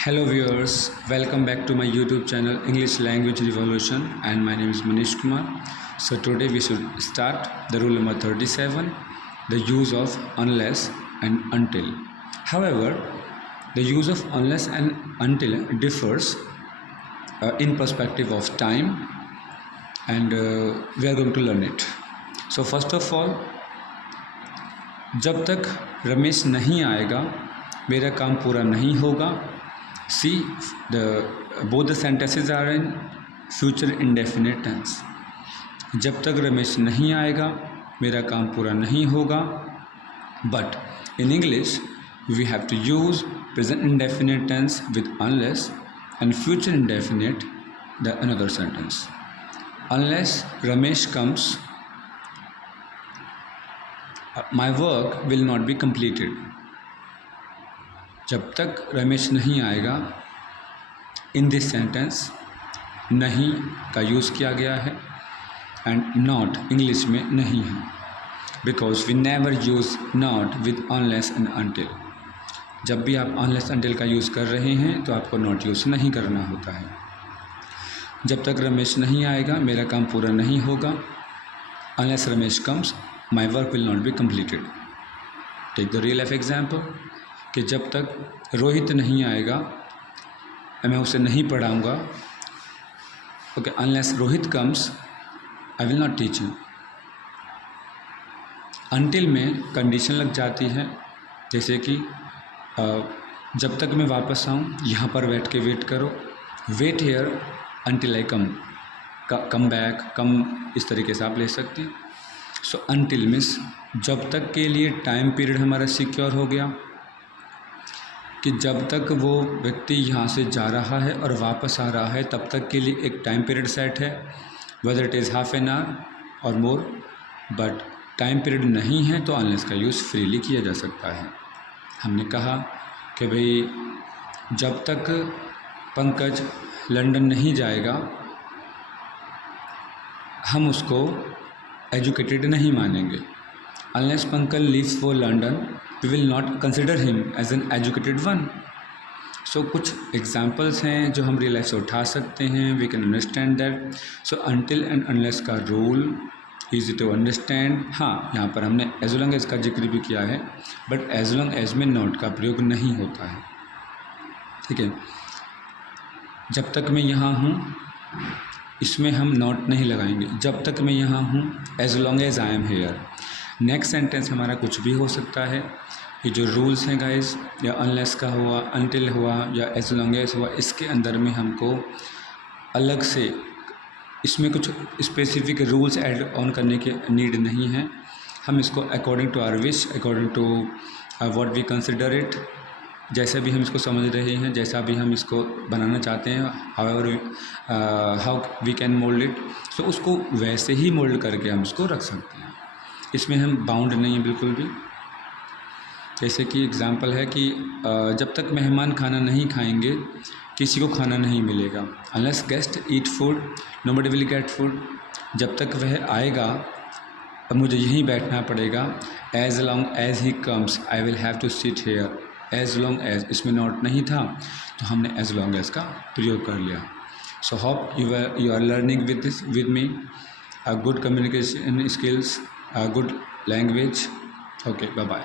Hello viewers, welcome back to my YouTube channel English Language Revolution, and my name is Manish Kumar. So today we should start the rule number 37, the use of unless and until. However, the use of unless and until differs in perspective of time, and we are going to learn it. So first of all, जब तक रमेश नहीं आएगा मेरा काम पूरा नहीं होगा. See, both the sentences are in future indefinite tense. जब तक रमेश नहीं आएगा मेरा काम पूरा नहीं होगा. But in English we have to use present indefinite tense with unless and future indefinite the another sentence. Unless Ramesh comes, my work will not be completed. जब तक रमेश नहीं आएगा, इन दिस सेंटेंस नहीं का यूज़ किया गया है and not English में नहीं है, because we never use not with unless and until. जब भी आप अनलेस अनटिल का यूज़ कर रहे हैं तो आपको नॉट यूज़ नहीं करना होता है. जब तक रमेश नहीं आएगा मेरा काम पूरा नहीं होगा. Unless Ramesh comes my work will not be completed. Take the real life example कि जब तक रोहित नहीं आएगा मैं उसे नहीं पढ़ाऊँगा. Okay, unless Rohit comes I will not teach him. Until में कंडीशन लग जाती है, जैसे कि जब तक मैं वापस आऊँ यहाँ पर बैठ के वेट करो. Wait here until I come back, come इस तरीके से आप ले सकते हैं. सो अनटिल मीन्स जब तक के लिए टाइम पीरियड हमारा सिक्योर हो गया कि जब तक वो व्यक्ति यहाँ से जा रहा है और वापस आ रहा है तब तक के लिए एक टाइम पीरियड सेट है, whether it is half an hour और मोर. बट टाइम पीरियड नहीं है तो अनलेस का यूज़ फ्रीली किया जा सकता है. हमने कहा कि भाई जब तक पंकज लंदन नहीं जाएगा हम उसको एजुकेटेड नहीं मानेंगे. Unless Pankaj leaves for London we will not consider him as an educated one. So कुछ examples हैं जो हम रियल लाइफ से उठा सकते हैं. we can understand that. So until and unless का rule easy to understand. हाँ, यहाँ पर हमने as long as का जिक्र भी किया है, but as long as में not का प्रयोग नहीं होता है. ठीक है, जब तक मैं यहाँ हूँ इसमें हम not नहीं लगाएंगे. जब तक मैं यहाँ हूँ as long as I am here. Next sentence हमारा कुछ भी हो सकता है. ये जो रूल्स हैं गाइस, या अनलेस का हुआ, अनटिल हुआ या एज लॉन्ग एज हुआ, इसके अंदर में हमको अलग से इसमें कुछ स्पेसिफिक रूल्स ऐड ऑन करने की नीड नहीं है. हम इसको according to our wish, according to what we consider it, जैसे भी हम इसको समझ रहे हैं, जैसा भी हम इसको बनाना चाहते हैं, how we can mould it, so उसको वैसे ही मोल्ड करके हम इसको रख सकते हैं. इसमें हम बाउंड नहीं हैं बिल्कुल भी. जैसे कि एग्ज़ाम्पल है कि जब तक मेहमान खाना नहीं खाएंगे किसी को खाना नहीं मिलेगा. Unless guest eat food nobody will get food. जब तक वह आएगा मुझे यहीं बैठना पड़ेगा. As long as he comes I will have to sit here. As long as इसमें नॉट नहीं था तो हमने एज लॉन्ग एज का प्रयोग कर लिया. So hope you are learning with me a good communication skills, a good language. Okay, bye bye.